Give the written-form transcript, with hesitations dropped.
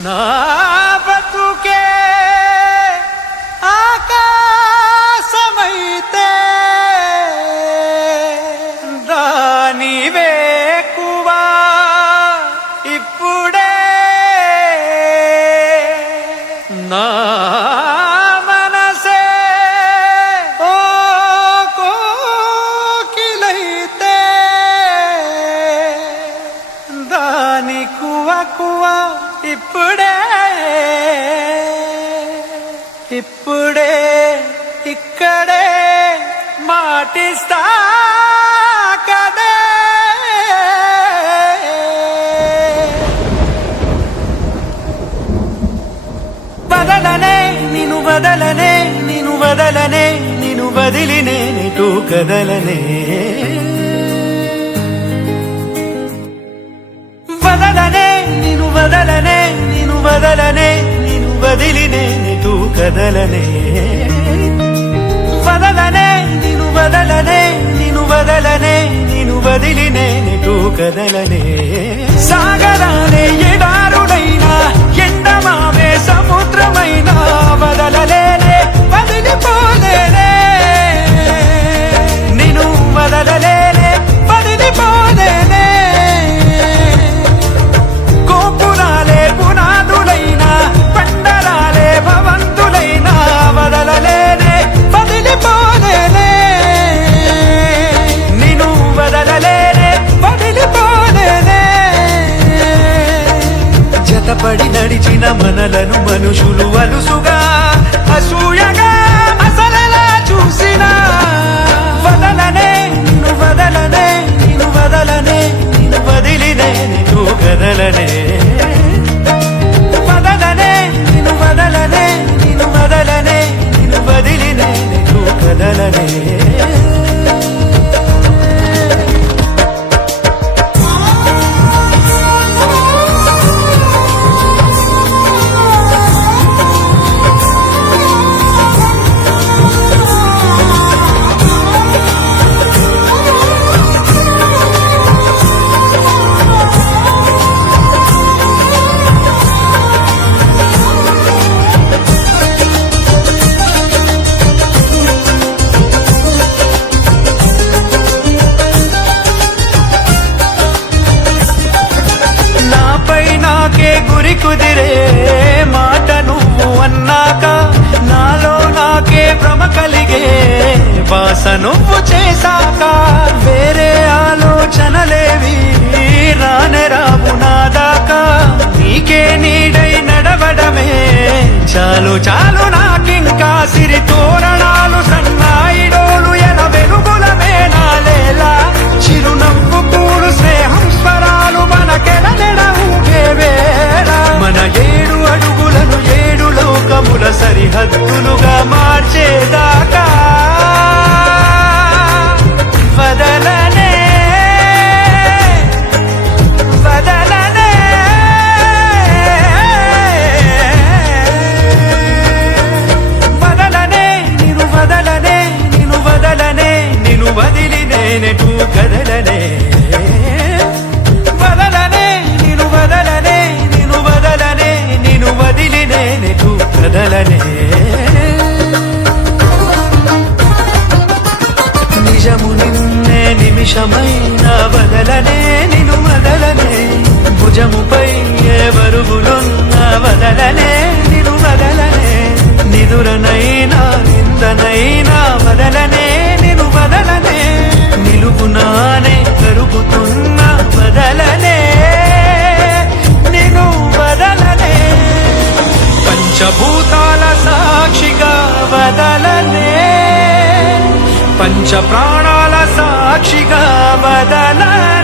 నా బతుకే ఆకాశమైతే దాని వేకువా ఇప్పుడే నా మనసే ఓ కోకిలైతే దాని కువకువా ఇప్పుడే ఇప్పుడే ఇక్కడే మాటిస్తా కదే వదలనే నిన్ను వదలనే నిన్ను వదలనే నిన్ను వదిలి నేనెటూ కదలనే వదలనే నిన్ను వదలనే నిన్ను వదలనే నిన్ను వదిలి నేనెటూ కదలనే వదలనే నిన్ను వదలనే నిన్ను వదలనే నిన్ను వదిలి నేనెటూ కదలనే సాగరాలే ఎడారుడైనా ఎండమావే సముద్రమైనా వదలలేనే వదిలిపోలేనే నిన్ను వదలలేనే వదిలిపోలేనే గోపురాలే పునాదులైనా పండరాలే భవంతులైనా వదలలేనే వదిలిపోలేనే నిన్ను వదలలేనే వదిలిపోలేనే జతపడి నడిచిన మనలను మనుషులు అలుసుగా అసూయగా అసలలా చూసినా వదలనే నిన్ను వదలనే నిన్ను వదలనే నిన్ను వదిలి నేనెటూ కదలనే వదలనే నిన్ను వదలనే నిన్ను వదలనే నిన్ను వదిలి నేనెటూ కదలనే గురి కుదిరే మాట నువ్వు అన్నాక నాలో నాకే భ్రమ కలిగే బాస నువ్వు చేశాక వేరే ఆలోచనలేవి రానే రావు నాదాకా నీకే నీడై నడవడమే చాలు చాలు నాకింకా సిరి తోరణాలు సన్నాయిడోలు ఎన వెలుగులమే నాలేలా చిరునవ్వు కూడు స్నేహం స్వరాలు మనకెడనెడ ఊగే వేళ మన 7 అడుగులను 7 లోకముల సరిహద్దులుగా మార్చేదాకా వదలనే వదలనే వదలనే నిన్ను వదలనే నిన్ను వదలనే నిన్ను వదిలి నేనెటూ కదలనే వదలనే నిన్ను వదలనే నిన్ను వదలనే నిన్ను వదిలి నేనెటూ కదలనే నిజము నిన్నే నిమిషమైన వదలనే నిన్ను వదలనే భుజముపై ఏ బరువులున్న వదలనే నిన్ను వదలనే నిదురనైనా నిందనైనా వదలనే నిన్ను వదలనే నిలుపునానే కరుగుతున్న వదలనే నిన్ను వదలనే పంచభూతాల సాక్షిగా వదలనే పంచ ప్రాణాల సాక్షిగా వదలనే